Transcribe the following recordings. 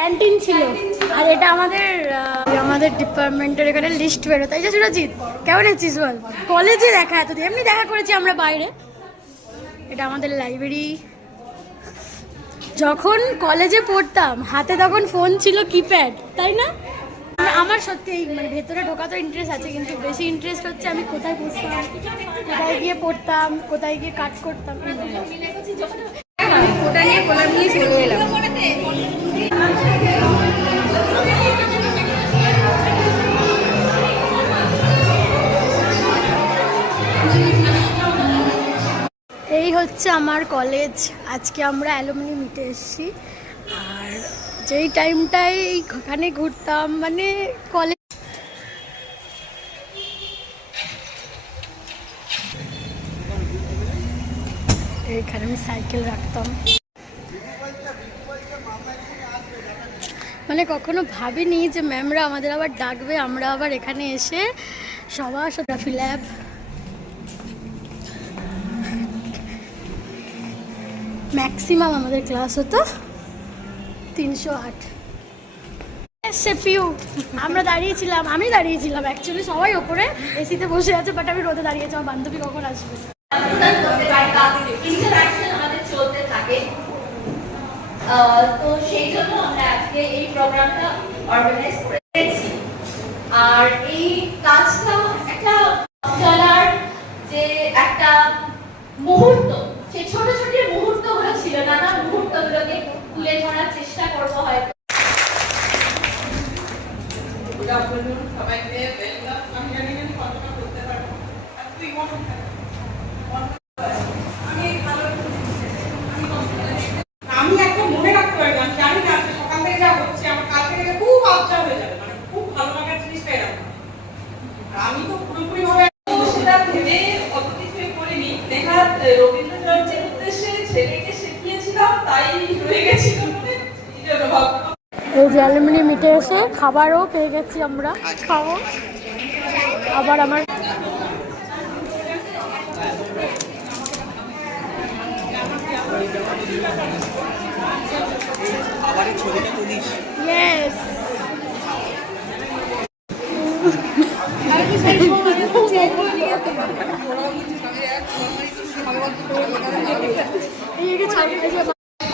Canteen ছিল। আর এটা আমাদের ডিপার্টমেন্টের এখানে লিস্ট বেরো। তাই যে সুরজিৎ, কেমন আছিস বল? কলেজে দেখা, এতদিন এমনি দেখা করেছি আমরা বাইরে। এটা আমাদের লাইব্রেরি। যখন কলেজে পড়তাম হাতে তখন ফোন ছিল কিপ্যাড, তাই না? আমার সত্যি এই মানে ভেতরে ঢোকা তো ইন্টারেস্ট আছে, কিন্তু বেশি ইন্টারেস্ট হচ্ছে আমি কোথায় বসতাম, কোথায় গিয়ে পড়তাম, কোথায় গিয়ে কাজ করতাম। ওটা নিয়ে কোলার নিয়ে চলে এলাম। এই হচ্ছে আমার কলেজ। আজকে আমরা অ্যালুমিনি মিটে এসেছি। আর যেই টাইমটায় ওখানে ঘুরতাম মানে কলেজ, এইখানে আমি সাইকেল রাখতাম। মানে কখনো ভাবিনি যে ম্যামরা আমাদের আবার ডাকবে, আমরা আবার এখানে এসে সবার ফটোগ্রাফি ল্যাব। ম্যাক্সিমাম আমাদের ক্লাস হতো 308। পিউ আমরা দাঁড়িয়েছিলাম, আমি দাঁড়িয়েছিলাম অ্যাকচুয়ালি, সবাই ওপরে এসিতে বসে আছে, বাট আমি রোদে দাঁড়িয়েছি। আমার বান্ধবী কখন আসবে। আমাদের চলতে থাকে, তো সেই জন্য আমরা আজকে এই প্রোগ্রামটা অর্গানাইজ করেছি। আর এই কাজটা একটা চলার যে একটা মুহূর্ত, সেই ছোট ছোট মুহূর্তগুলো ছিল, নানা মুহূর্তগুলোকে তুলে ধরার চেষ্টা করবো হয়তো। গুড আফটারনুন সবাইকে, ওয়েলকাম। আমি জানি না কতটা করতে পারবো, আর তুই মনে আমি একটা মনে রাখতে পারি না, জানি না আজকে সকাল থেকে যা হচ্ছে আমার কালকে থেকে খুব আবজা হয়ে যাবে, মানে খুব ভালো লাগার জিনিসটা এরকম। আর আমি তো পুরোপুরি ভাবে সেটা ভেবে অত কিছুই করিনি। দেখা রবীন্দ্র জয়ন্তীর উদ্দেশ্যে ছেলেকে শিখিয়েছিলাম, তাই রয়ে গেছিল মনে, এই জন্য ভাবলাম। এই যে অ্যালুমিনি মিটে এসে খাবারও পেয়ে গেছি আমরা, খাবো। আবার আমার ইয়েস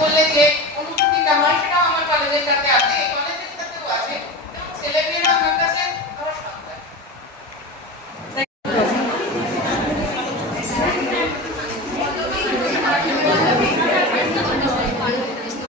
বললে যে অনুভূতিটা হয়, সেটাও আমার কলেজের সাথে